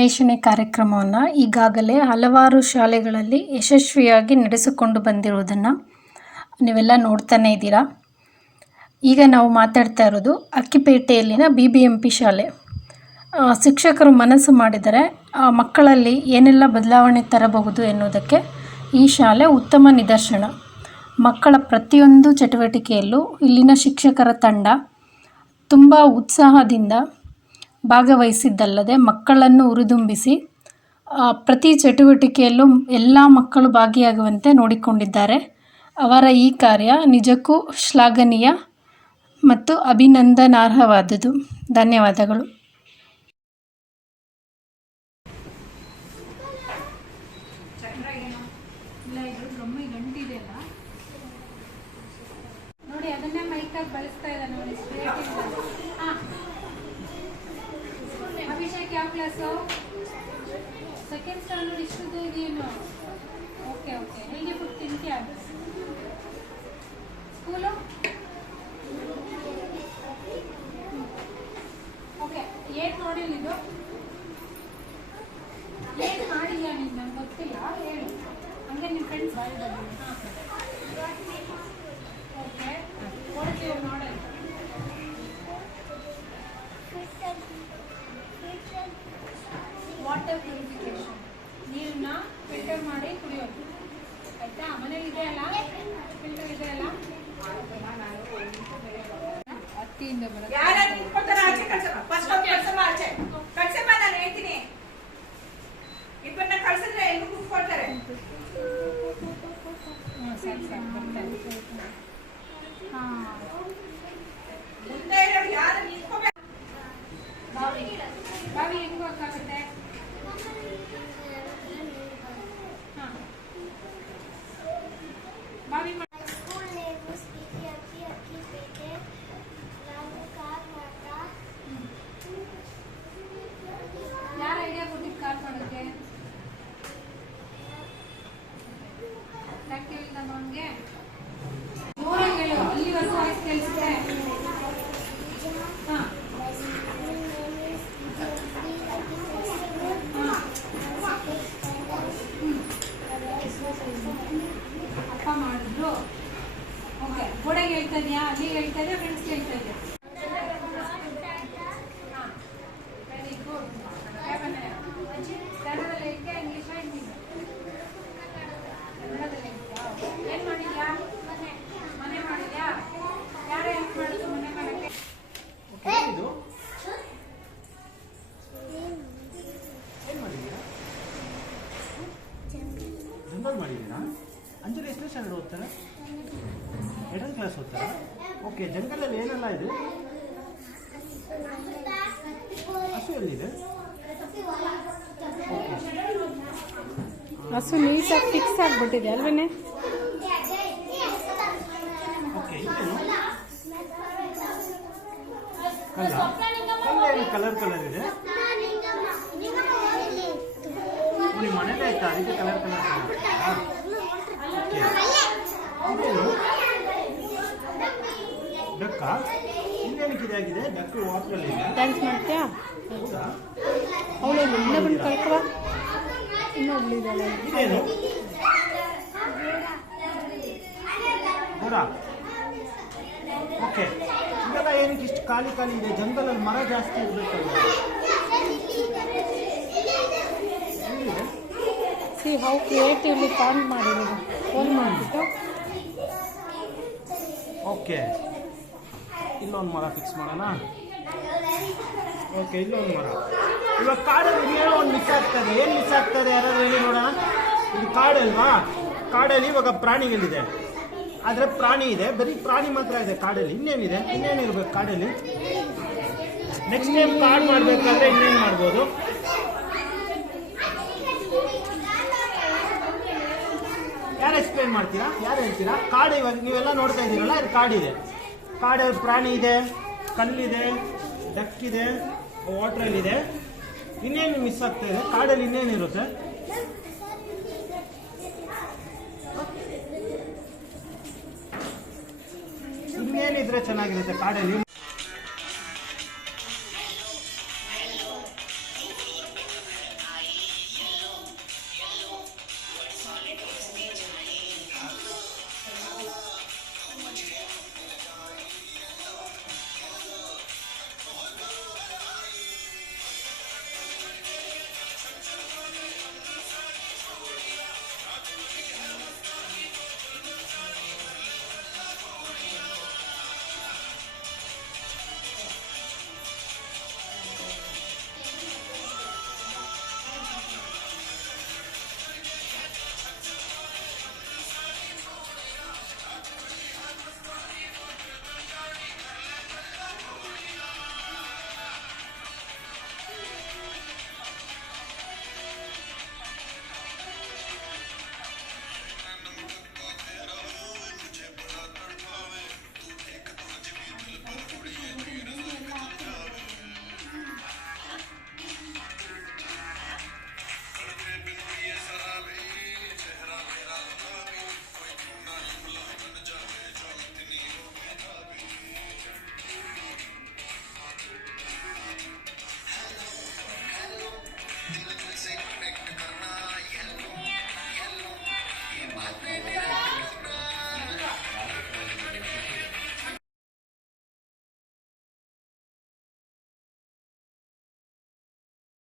ಅನ್ವೇಷಣೆ ಕಾರ್ಯಕ್ರಮವನ್ನು ಈಗಾಗಲೇ ಹಲವಾರು ಶಾಲೆಗಳಲ್ಲಿ ಯಶಸ್ವಿಯಾಗಿ ನಡೆಸಿಕೊಂಡು ಬಂದಿರುವುದನ್ನು ನೀವೆಲ್ಲ ನೋಡ್ತಾನೇ ಇದ್ದೀರಾ. ಈಗ ನಾವು ಮಾತಾಡ್ತಾ ಇರೋದು ಅಕ್ಕಿಪೇಟೆಯಲ್ಲಿನ BBMP ಶಾಲೆ. ಶಿಕ್ಷಕರು ಮನಸ್ಸು ಮಾಡಿದರೆ ಮಕ್ಕಳಲ್ಲಿ ಏನೆಲ್ಲ ಬದಲಾವಣೆ ತರಬಹುದು ಎನ್ನುವುದಕ್ಕೆ ಈ ಶಾಲೆ ಉತ್ತಮ ನಿದರ್ಶನ. ಮಕ್ಕಳ ಪ್ರತಿಯೊಂದು ಚಟುವಟಿಕೆಯಲ್ಲೂ ಇಲ್ಲಿನ ಶಿಕ್ಷಕರ ತಂಡ ತುಂಬ ಉತ್ಸಾಹದಿಂದ ಭಾಗವಹಿಸಿದ್ದಲ್ಲದೆ ಮಕ್ಕಳನ್ನು ಹುರಿದುಂಬಿಸಿ ಪ್ರತಿ ಚಟುವಟಿಕೆಯಲ್ಲೂ ಎಲ್ಲ ಮಕ್ಕಳು ಭಾಗಿಯಾಗುವಂತೆ ನೋಡಿಕೊಂಡಿದ್ದಾರೆ. ಅವರ ಈ ಕಾರ್ಯ ನಿಜಕ್ಕೂ ಶ್ಲಾಘನೀಯ ಮತ್ತು ಅಭಿನಂದನಾರ್ಹವಾದುದು. ಧನ್ಯವಾದಗಳು. ನೋಡಿ ಅದನ್ನೇ ಮೈಕಾಗಿ ಬಳಸ್ತಾ ಇದ್ದಾನೆ ನೋಡಿ. ಅಭಿಷೇಕ್ ಯಾವ ಕ್ಲಾಸು? Second standard. ಇಷ್ಟುದು ಇದೆಯೇನು? Okay okay. ಹೇಗೆ ಫುಡ್ ತಿಂತೀಯ? School okay. ಏನು ನೋಡಿಲ್ಲ ಇದು? ಏನು ಮಾಡಿಲ್ಲ ನೀನು? ನಂಗೆ ಗೊತ್ತಿಲ್ಲ, ಹೇಳು. ಹಂಗೆ ನಿಮ್ಮ ಫ್ರೆಂಡ್ಸ್ ಬಾಯಿದ್ದಾರೆ. ಓಕೆ, ಕೊಡ್ತೀವಿ ನೋಡಿ. ವಾಟರ್ ಪ್ಯೂರಿಫಿಕೇಶನ್, ನೀರನ್ನ ಫಿಲ್ಟರ್ ಮಾಡಿ ಕುಡಿಯೋದು. ಆಯ್ತಾ? ಮನೇಲಿ ಇದೆ ಅಲ್ಲ, ಫಿಲ್ಟರ್ ಇದೆ ಅಲ್ಲ? ಹತ್ತಿಯಿಂದ ಬರುತ್ತೆ. ಬಾವಿ ಹೆಂಗ್ ಹೋಗಕ್ಕಾಗುತ್ತೆ? ಬಾವಿ ಯಾರ ಐಡಿಯಾ ಕೊಟ್ಟಿದ್ದು ಕಾಲ್ ಮಾಡೋಕ್ಕೆ? ಯಾಕೆ ಹೇಳಿಲ್ಲ ಅವನಿಗೆ? ಜೋರಾಗಿ ಹೇಳು, ಅಲ್ಲಿವರೆಗೂ ವಾಯ್ಸ್ ಕೇಳಿಸುತ್ತೆ. ಹಾಂ, ಅಪ್ಪ ಮಾಡಿದ್ರು. ಓಕೆ, ಗೋಡೆಗೆ ಹೇಳ್ತಾ ಇದೆಯಾ? ಅಲ್ಲಿಗೆ ಹೇಳ್ತಾ ಇದೆಯಾ? ಫ್ರೆಂಡ್ಸ್ಗೆ ಹೇಳ್ತಾ ಇದೆಯಾ? ಹಾಂ, ವೆರಿ ಗುಡ್. ಕನ್ನಡದಲ್ಲಿ ಹೇಳ್ತೀಯಾ? ಇಂಗ್ಲೀಷ್ ಹೇಳ್ತೀನಿ? ಕನ್ನಡದಲ್ಲಿ ಹೇಳ್ತೀಯಾ? ಏನು ಮಾಡಿದ್ಯಾ? ಮನೆ ಮಾಡಿದ್ಯಾ? ಯಾರು ಹೆಲ್ಪ್ ಮಾಡಿದ್ರು ಮನೆ ಮಾಡೋಕ್ಕೆ? ಜಂಗಲ್ ಮಾಡಿದ್ದೀರಾ? ಅಂಜಲಿ ಎಷ್ಟನೇ ಸ್ಟ್ಯಾಂಡರ್ಡ್ ಓದ್ತಾರೆ? 2ನೇ ಕ್ಲಾಸ್ ಓದ್ತಾರಾ? ಓಕೆ. ಜಂಗಲಲ್ಲಿ ಏನೆಲ್ಲ ಇದೆ? ಹಸು ಎಲ್ಲಿದೆ? ಹಸು ನೀಟಾಗಿ ಫಿಕ್ಸ್ ಆಗಿಬಿಟ್ಟಿದೆ ಅಲ್ವೇನೆ? ಓಕೆ. ಇದೇನು ಕಲರ್ ಕಲರ್ ಇದೆ? ನಿಮ್ಮ ಮನೇಲೆ ಆಯ್ತಾ? ಅದಕ್ಕೆ ಕಲರ್ ಕಲರ್ ಡಕ್ಕ ಇನ್ನೇನಕ್ಕಿದೆ ಆಗಿದೆ? ಡಕ್ಕು ವಾಟ್ರಲ್ಲಿ ಇದೆ. ಡ್ಯಾನ್ಸ್ ಮಾಡ್ತೀಯಾ? ಹೌದಾ? ಅವಳು ಇನ್ನೊಬ್ಬನ ಕಳ್ಕವ, ಇನ್ನೊಬ್ಳಿದ್ದಾಳೆ. ಇದೇನು? ಓಕೆ. ಇದೆಲ್ಲ ಏನಕ್ಕೆ ಇಷ್ಟು ಖಾಲಿ ಖಾಲಿ ಇದೆ? ಜಂಗಲಲ್ಲಿ ಮರ ಜಾಸ್ತಿ ಇರಬೇಕಲ್ಲ? ಸಿ ಹೌ ಕ್ರಿಯೇಟಿವ್ಲಿ ಫಾರ್ಮ್ ಮಾಡಿರೋದು. ಫೋನ್ ಮಾಡಿಬಿಟ್ಟು ಓಕೆ. ಇಲ್ಲೊಂದು ಮರ ಫಿಕ್ಸ್ ಮಾಡೋಣ. ಓಕೆ, ಇಲ್ಲೊಂದು ಮರ. ಇವಾಗ ಕಾಡಲ್ಲಿ ಇನ್ನೇನೋ ಒಂದು ಮಿಸ್ ಆಗ್ತದೆ. ಏನು ಮಿಸ್ ಆಗ್ತದೆ? ಯಾರಾದ್ರೂ ಹೇಳಿ ನೋಡೋಣ. ಇದು ಕಾಡಲ್ವಾ? ಕಾಡಲ್ಲಿ ಇವಾಗ ಪ್ರಾಣಿಗಳಿದೆ, ಆದರೆ ಪ್ರಾಣಿ ಇದೆ, ಬರೀ ಪ್ರಾಣಿ ಮಾತ್ರ ಇದೆ ಕಾಡಲ್ಲಿ. ಇನ್ನೇನಿದೆ? ಇನ್ನೇನಿರ್ಬೇಕು ಕಾಡಲ್ಲಿ? ನೆಕ್ಸ್ಟ್ ಟೈಮ್ ಕಾಡ್ ಮಾಡಬೇಕಾದ್ರೆ ಇನ್ನೇನು ಮಾಡ್ಬೋದು? ಯಾರು ಎಕ್ಸ್ಪ್ಲೇನ್ ಮಾಡ್ತೀರಾ? ಯಾರು ಹೇಳ್ತೀರಾ? ಕಾಡು ಇವಾಗ ನೀವೆಲ್ಲ ನೋಡ್ತಾ ಇದ್ದೀರಲ್ಲ, ಇದು ಕಾಡಿದೆ. ಕಾಡಲ್ಲಿ ಪ್ರಾಣಿ ಇದೆ, ಕಲ್ಲಿದೆ, ಡಕ್ ಇದೆ, ವಾಟ್ರಲ್ಲಿದೆ. ಇನ್ನೇನು ಮಿಸ್ ಆಗ್ತಾ ಇದೆ? ಕಾಡಲ್ಲಿ ಇನ್ನೇನಿರುತ್ತೆ? ಇನ್ನೇನಿದ್ರೆ ಚೆನ್ನಾಗಿರುತ್ತೆ ಕಾಡಲ್ಲಿ?